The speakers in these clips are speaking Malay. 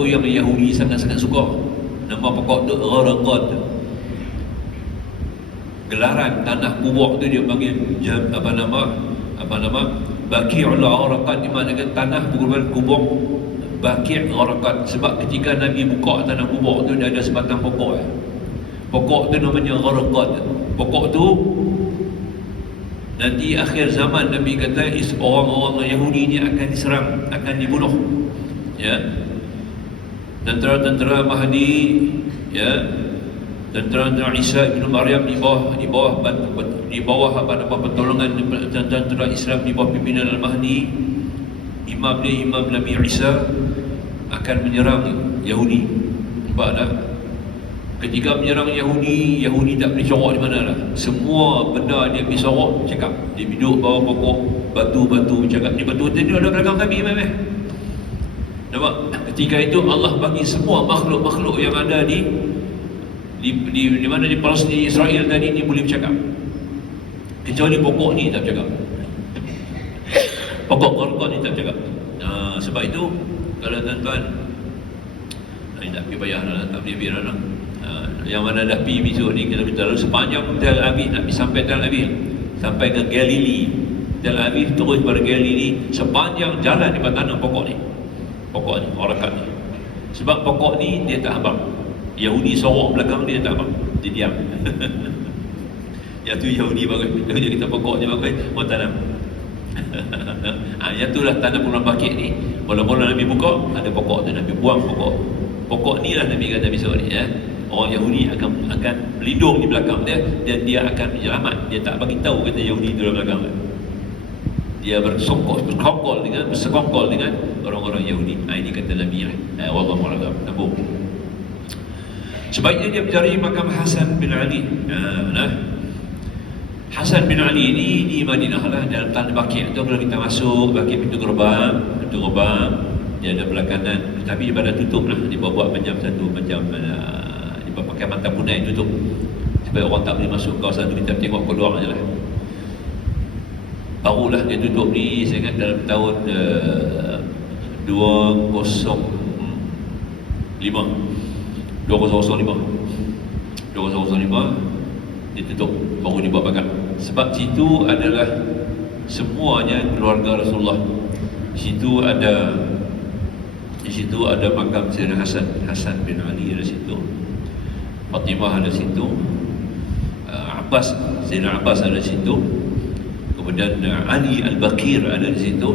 tu yang Yahudi sangat-sangat suka. Nama pokok tu Gharqad. Gelaran tanah kubur tu dia panggil apa nama Baqi'ul Gharqad, di mana tanah kubur Baqi' Gharqad. Sebab ketika Nabi buka tanah kubur tu, dia ada sebatang pokok. Pokok tu namanya Gharqad. Pokok tu nanti akhir zaman Nabi kata orang-orang Yahudi ni akan diserang, akan dibunuh. Ya. Tentera-tentera Mahdi, ya, tentera-tentera Isa bin Maryam di bawah pertolongan tentera Islam, di bawah pimpinan Al-Mahdi, imam Nabi Isa akan menyerang Yahudi. Nampak tak? Ketika menyerang Yahudi tak boleh sorok di mana lah. Semua benda dia pergi sorok, cakap. Dia duduk bawah pokok, batu-batu, cakap. Ni batu tu ada belakang kami, memang. Nampak? Ketika itu Allah bagi semua makhluk-makhluk yang ada di mana di Palestin, Israel tadi ni boleh bercakap. Kecuali pokok ni tak bercakap. Pokok Gharqad ni tak bercakap. Sebab itu kalau tuan-tuan tak pergi payah lah, tak boleh biar lah. Yang mana dah pergi besok ni, kita beritahu sepanjang Tel Aviv, nak pergi sampai Tel Aviv, sampai ke Galilee, Tel Aviv terus pada Galilee, sepanjang jalan dia tanam pokok ni, Gharqad ni. Sebab pokok ni dia tak habang. Yahudi sorok belakang dia tak habang, dia diam. Yang tu Yahudi bagus, dia kata pokok ni bagus, mau tanam. Yang tu lah tanam bulan Baqi' ni. Mula-mula Nabi buka, ada pokok tu, Nabi buang pokok ni lah Nabi kata besok ni, ya. Orang Yahudi akan berlindung di belakang dia, dan dia akan menyelamat. Dia tak bagi tahu kata Yahudi tu dalam belakang dia. Dia bersekongkol dengan orang-orang Yahudi. Ini kata Nabi lah. Wallahu a'lam. Sambung. Sebaiknya dia mencari makam Hasan bin Ali. Hasan bin Ali ini di Madinah lah, dalam tanah Baqi' tu. Kalau kita masuk Baqi' pintu gerbang, dia ada belakangan, tapi dia pada tutup lah. Dia buat macam satu, macam dia pakai mata punai tutup supaya orang tak boleh masuk kawasan tu. Kita tengok keluar je lah. Barulah dia tutup ni, saya ingat dalam tahun 2005 dia tutup, baru dibuat bakar. Sebab situ adalah semuanya keluarga Rasulullah. Di situ ada makam Sayyidina Hasan bin Ali ada situ, Fatimah ada situ, Sayyidina Abbas ada situ, kemudian Ali Al-Baqir ada di situ,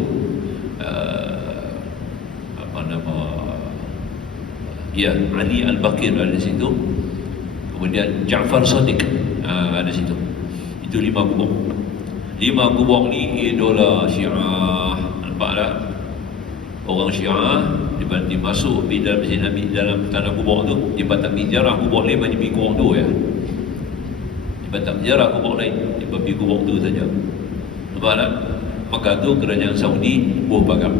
Ali Al-Baqir ada di situ, kemudian Ja'far Shadiq ada situ. Itu 5 kubur. 5 kubur ni idola Syiah. Nampak tak? Orang Syiah dia berhenti masuk di dalam masjid Nabi, dalam tanah kubur tu. Dia tak pergi ziarah kubur lain, dia pergi kubur tu ya. Dia tak ziarah kubur lain, dia pergi kubur tu saja. Nampak tak? Maka tu kerajaan Saudi buah pagar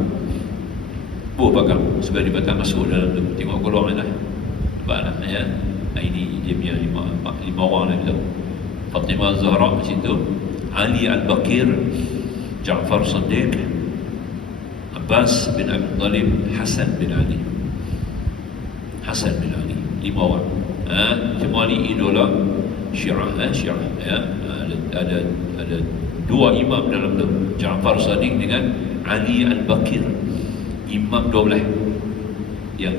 supaya dia tak masuk dalam tu. Tengok keluar lah. Nampak tak ya? Ini dia punya 5 orang lah tu. Fatimah Zahra di situ, Ali Al-Baqir, Ja'far Shadiq, Abbas bin Abi Thalib, Hasan bin Ali. 5 orang. Semua ni idola Syiah ya. Ada 2 imam dalam tu, Ja'far Shadiq dengan Ali Al-Baqir, imam 12 yang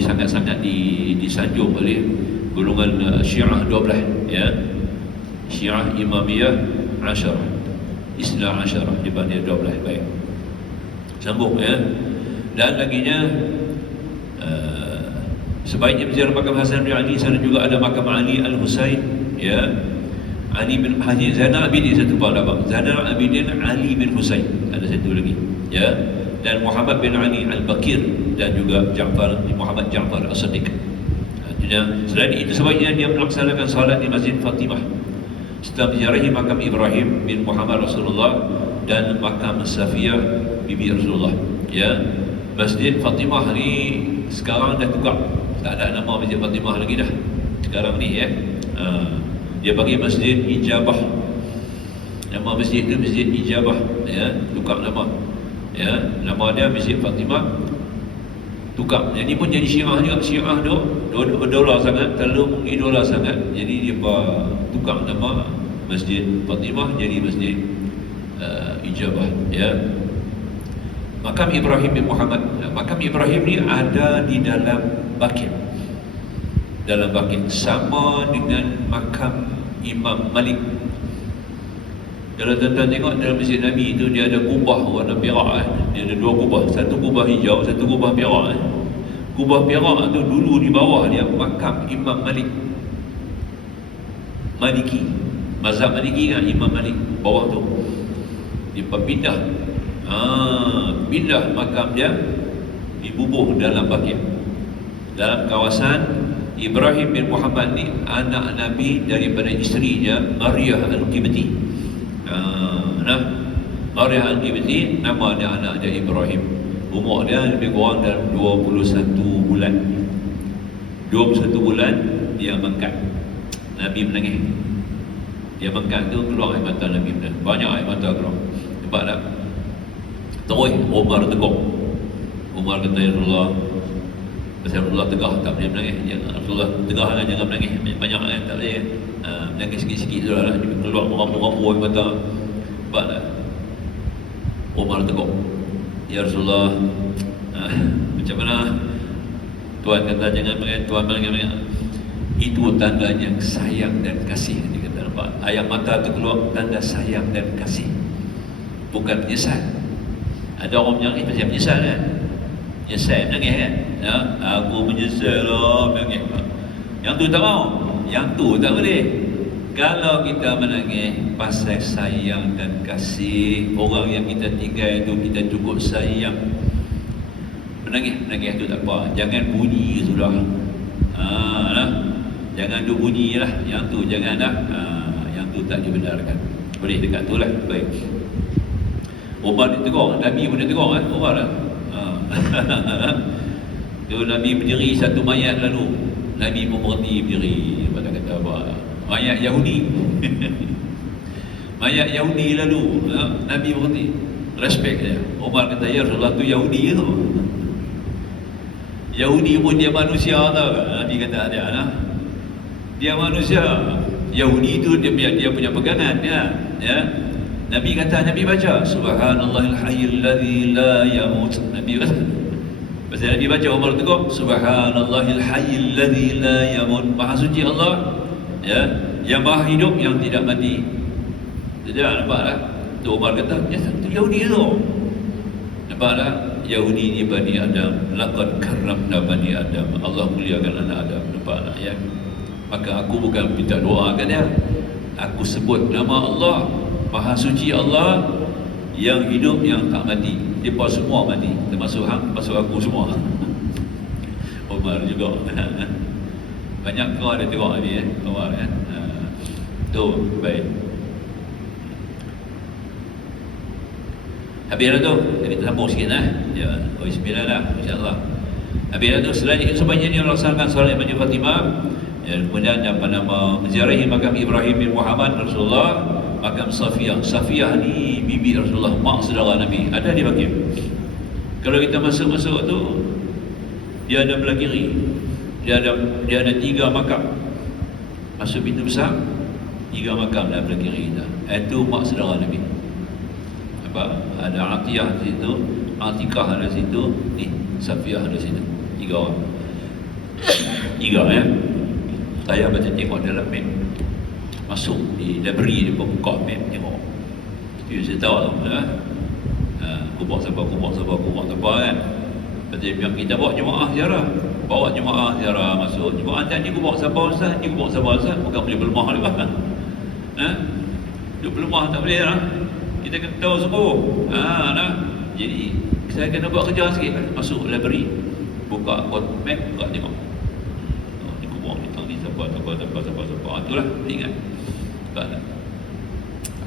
sangat-sangat disanjung oleh golongan Syiah 12 ya. Syiah Imamiyah Asyarah, Islam Asyarah, dibanding 12. Baik, sambung ya. Dan laginya sebaiknya berziarah makam Hasan bin Ali. Sana juga ada makam Ali Al-Husain ya. Ali bin Zainal Abidin, satu pada Zainal Abidin Ali bin Husain, ada satu lagi ya. Dan Muhammad bin Ali Al-Baqir, dan juga Muhammad Ja'far As-Sadiq. Selain itu, sebaiknya dia melaksanakan salat di Masjid Fatimah setelah menziarahi makam Ibrahim bin Muhammad Rasulullah dan makam Safiyah bibi Rasulullah ya. Masjid Fatimah ni sekarang dah tukar, tak ada nama Masjid Fatimah lagi dah sekarang ni ya. Dia bagi Masjid Ijabah, nama masjid itu Masjid Ijabah ya, tukar nama ya. Nama dia Masjid Fatimah tukar. Jadi pun jadi Syiah juga. Syiah tu idola sangat, terlalu idola sangat. Jadi dia tukar nama Masjid Fatimah jadi Masjid Ijabah, ya. Makam Ibrahim bin Muhammad. Makam Ibrahim ni ada di dalam Baqi'. Dalam Baqi' sama dengan makam Imam Malik. Kalau tuan-tuan tengok dalam Masjid Nabi itu, dia ada kubah warna perak. Dia ada dua kubah, satu kubah hijau, satu kubah perak. Kubah perak tu dulu di bawah dia makam Imam Malik, Maliki, mazhab Maliki kan, Imam Malik. Bawah tu dia pindah, pindah makam dia, dibubuh dalam Baqi'. Dalam kawasan Ibrahim bin Muhammad ni anak Nabi daripada isterinya Maryah Al-Qibti. Maryah Al-Qibti, nama dia anak dia Ibrahim. Umur dia lebih kurang dalam 21 bulan. 21 bulan dia mengangkat. Nabi menangis. Dia mengangkat tu keluar air mata Nabi benar. Banyak air mata keluar. Nampak tak? Terus Umar tegur. Umar kata, ya Rasulullah, Rasulullah tegah, tak boleh menangis. Rasulullah tegah lah, jangan menangis. Banyak kan, tak boleh. Menangis sikit-sikit tu lah. Dia keluar mengampu-ampu air mata. Nampak tak? Umar tegur, ya Rasulullah, macam mana? Tuan kata jangan menangis. Tuan menangis. Itu tandanya sayang dan kasih. Dia kata, nampak? Air mata tu keluar, tanda sayang dan kasih, bukan menyesal. Ada orang menangis macam menyesal kan? Menyesal menangis kan? Ya, aku menyesal lah menangis. Yang tu tak mau. Yang tu tak boleh. Kalau kita menangis pasal sayang dan kasih, orang yang kita tinggal itu kita cukup sayang, menangis tu tak apa. Jangan bunyi sudah. Jangan duk bunyi lah. Yang tu jangan dah. Yang tu tak dibenarkan. Boleh dekat tu lah. Baik. Umar ditegur, Nabi pun ditegur kan? Umar lah. Tu Nabi berdiri satu mayat lalu. Nabi pun berhenti berdiri. Pada kata apa? Mayat Yahudi. Mayat Yahudi lalu. Nabi berhenti. Respect dia. Umar kata, ya Rasulullah, tu Yahudi tu. Yahudi pun dia manusia tau. Nabi kata dia lah. Dia manusia. Yahudi tu dia punya pegangan ya. Nabi kata, Nabi baca Subhanallahil hayyil ladzi la yamut. Nabi baca. Pasal Nabi baca, Umar tegur Subhanallahil hayyil ladzi la yamut. Maha suci Allah, ya, yang maha hidup, yang tidak mati. Jadi nampak tak? Tu Umar kata, ya, tu Yahudi tu. Nampak tak? Yahudi ni Bani Adam. Laqad karramna Bani Adam. Allah muliakan anak Adam. Nampak tak ya? Maka aku bukan minta doa kat dia. Aku sebut nama Allah, Maha suci Allah, yang hidup, yang tak mati. Mereka semua mati, termasuk hang, termasuk aku semua. Umar juga. Banyak kau ada tengok ni Umar kan. Tu baik. Habis dah tu, kita sambung sikit lah. Ya, bismillah lah, insya-Allah. Habis dah tu, selanjutnya sebanyak melaksanakan solat Masjid Fatimah. Ya, kemudian apa nama, menziarahi makam Ibrahim bin Muhammad Rasulullah, makam Safiyah. Safiyah ni bibi Rasulullah, mak saudara Nabi, ada di Baqi'. Kalau kita masuk-masuk tu, dia ada belah kiri. Dia ada 3 makam. Masuk pintu besar, 3 makam dah belah kiri kita. Itu mak saudara Nabi. Apa? Ada Atiyah di situ, Atikah ada situ, ni Safiyah ada situ. 3 orang. 3 ya. Saya baca tengok dalam map. Masuk di library dia buka map tengok. Jadi saya tahu lah. Kubur sabar kan. Jadi yang kita bawa jemaah ziarah. Bawa jemaah ziarah masuk. Jemaah tadi kubur sabar Ustaz, ni kubur sabar Ustaz. Bukan boleh berlemah lagi kan. Duk berlemah tak boleh lah. Kita kena tahu semua. Jadi saya kena buat kerja sikit. Masuk library. Buka map, buka tengok. Sabar. Itulah, ingat.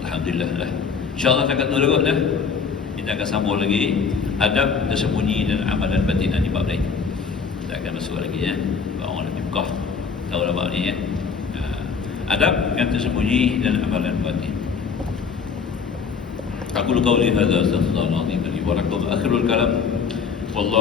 Alhamdulillah lah. InsyaAllah takat tu lah. Kita akan sambung lagi adab tersembunyi dan amalan batin di bab lain. Kita akan masuk lagi ya. Orang lebih buka. Tahu lah bab ni ya. Adab yang tersembunyi dan amalan batin. Aku qauli hadza astaghfirullahalazim li wa lakum akhirul kalam. Wallahu